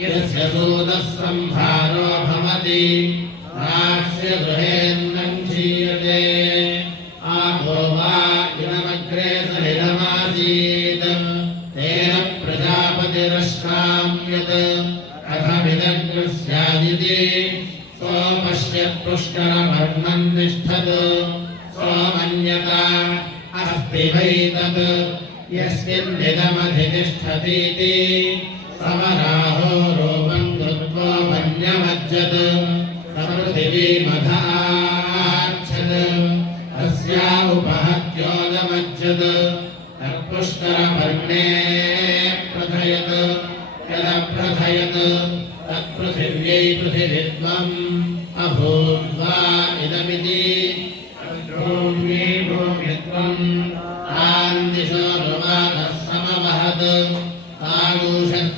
यस्य सूतः संहारो भवति रास्य गृहेन्नं क्षीयते आपो वा इदमग्रे सहितमासीत् तेन प्रजापतिरश्राम्यत् कथमिदग्र स्यादिति सोमस्य पुष्करवर्णं तिष्ठत् सोमन्यता अस्ति वै तत् यस्मिन्निदमधितिष्ठतीति समराहो रूपं कृत्वा मन्यमज्जत् समृथिवीमधाच्छत् अस्या उपहत्योदमज्जत् तत्पुष्करवर्णे प्रथयत् यदप्रथयत् तत्पृथिव्यै पृथिवित्वम् अभूद्वा इदमिति भूम्ये भूमित्वम् आन्दिशो रुवातः समवहत् आगुशर्कराभिरदृगूहत्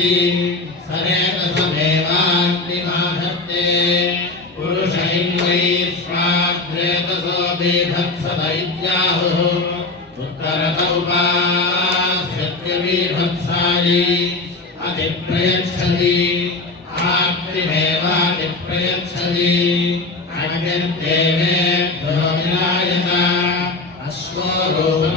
यद्धिरण्यमुपास्यति सरेतसमेवाग्निमाधत्ते पुरुषैन्द्रै स्वाग्रेतसो बीभत्सत इत्याहुः उत्तरत उपास्यत्यबीभत्सायै अतिप्रयच्छति आप्तिमेवातिप्रयच्छति अग्निर्देवेभ्यो विरायत अश्वो रूपं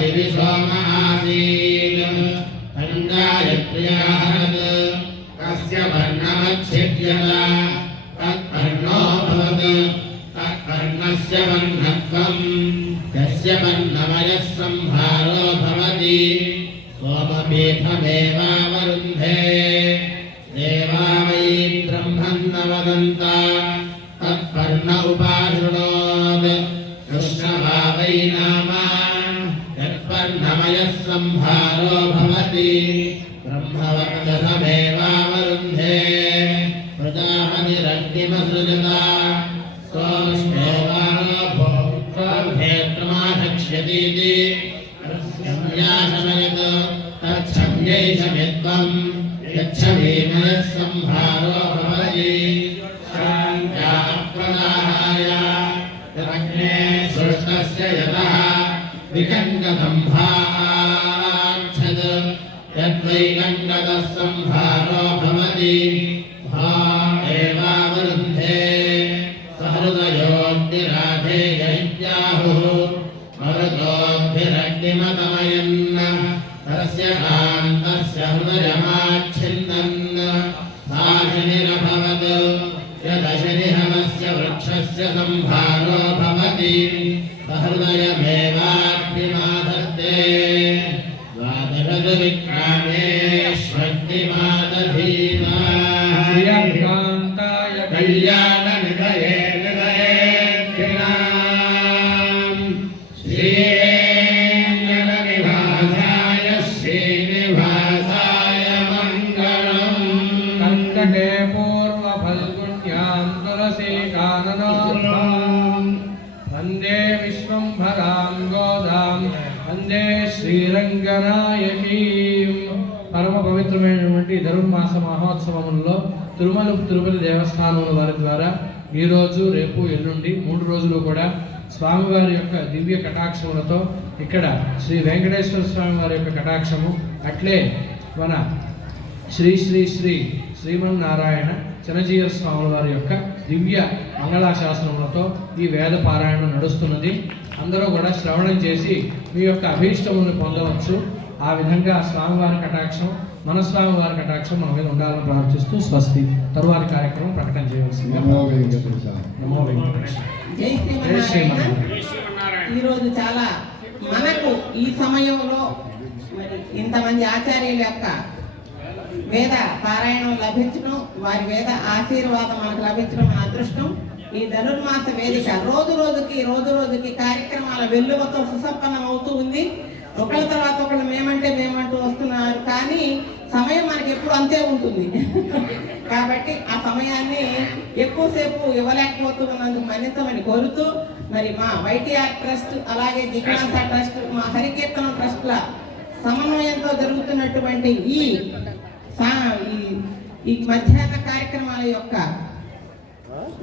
दिवि सोम आसीत् तण्डायत्र्याहरत् तस्य वर्णमच्छिद्यत तत्पर्णो भवत् तत्पर्णस्य वर्णत्वम् यस्य वर्णमयः संहारो भवति सोमपीठमेवावरुन्धे देवा वै ब्रह्मन् न वदन्त तत्पर्ण उपाशृणोत् कृष्णवा वै नाम यत्पर्णमयः संहारो भवति। ब्रह्मवक्षसमेवावरुन्धे। प्रजापतिरग्निमसृजता। सोमस्मेवानो भोक्त्वाभेत्रमाधक्ष्यतीति संयाशमयत् तच्छम्यै शमित्वम् यच्छमीमयः संहारो यद्वैकण्डकः संहारो भवति भा एवावरुन्धे सहृदयोऽग्निराधेय इत्याहुः मरुतोऽग्निरग्निमतमयन् तस्य कान्तस्य हृदयमाच्छिन्दन् साशनिरभवत् यदशनिहनस्य वृक्षस्य संहारो भवति सहृदयमेवाग्निमाधत्ते द्वादशविक्रामेष्वग्निमादधीता श्रीवेङ्कटनिवासाय श्रीनिवासाय मङ्गलम् कङ्कटे पूर्वफल्गुण्यां तुलसीकाननोत्थाम् वन्दे विश्वम्भरां गोदां వందే శ్రీరంగనాయకీ పరమ పవిత్రమైనటువంటి ధనుర్మాస మహోత్సవములలో తిరుమల తిరుపతి దేవస్థానం వారి ద్వారా ఈరోజు రేపు ఎల్లుండి మూడు రోజులు కూడా స్వామివారి యొక్క దివ్య కటాక్షములతో ఇక్కడ శ్రీ వెంకటేశ్వర స్వామి వారి యొక్క కటాక్షము అట్లే మన శ్రీ శ్రీ శ్రీ శ్రీమన్నారాయణ చిన్నజీవ స్వాముల వారి యొక్క దివ్య మంగళాశాసనములతో ఈ వేద పారాయణం నడుస్తున్నది. అందరూ కూడా శ్రవణం చేసి మీ యొక్క అభీష్టములను పొందవచ్చు. ఆ విధంగా స్వామివారి కటాక్షం మన స్వామివారి కటాక్షం మన మీద ఉండాలని ప్రార్థిస్తూ స్వస్తి. తరువాతి కార్యక్రమం ప్రకటన నమో ఈరోజు చాలా మనకు ఈ సమయంలో మరి ఇంతమంది ఆచార్యుల యొక్క వేద పారాయణం లభించడం వారి వేద ఆశీర్వాదం మనకు లభించడం మన అదృష్టం. ఈ ధనుర్మాస వేదిక రోజు రోజుకి రోజు రోజుకి కార్యక్రమాల వెల్లువతో సుసంపన్నం అవుతూ ఉంది. ఒకళ్ళ తర్వాత ఒకళ్ళు మేమంటే మేమంటూ వస్తున్నారు. కానీ సమయం మనకి ఎప్పుడు అంతే ఉంటుంది. కాబట్టి ఆ సమయాన్ని ఎక్కువసేపు ఇవ్వలేకపోతున్నందుకు మన్నితమని కోరుతూ మరి మా వైటీఆర్ ట్రస్ట్ అలాగే జిజ్ఞాస ట్రస్ట్ మా హరికీర్తనం ట్రస్ట్ల సమన్వయంతో జరుగుతున్నటువంటి ఈ- ఈ మధ్యాహ్న కార్యక్రమాల యొక్క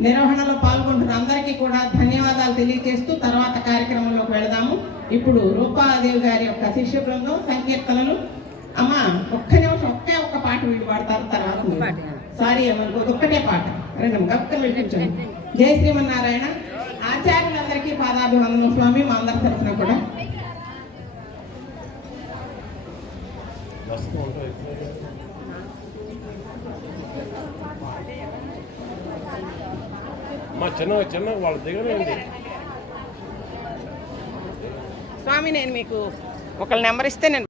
నిర్వహణలో పాల్గొంటున్న అందరికీ కూడా ధన్యవాదాలు తెలియజేస్తూ తర్వాత కార్యక్రమంలోకి వెళదాము. ఇప్పుడు రూపాదేవి గారి యొక్క శిష్య బృందం సంకీర్తనలు. అమ్మా ఒక్క నిమిషం ఒకే ఒక్క పాట వీళ్ళు పాడతారు తర్వాత. సారీ ఏమనుకో ఒక్కటే పాట. రెండు గప్ప శ్రీమన్నారాయణ. ఆచార్యులందరికీ పాదాభివందనం స్వామి మా అందరి తరఫున కూడా. మా చిన్న చిన్న వాళ్ళ దగ్గర ఉంది. స్వామి నేను మీకు ఒకళ్ళ నెంబర్ ఇస్తే నేను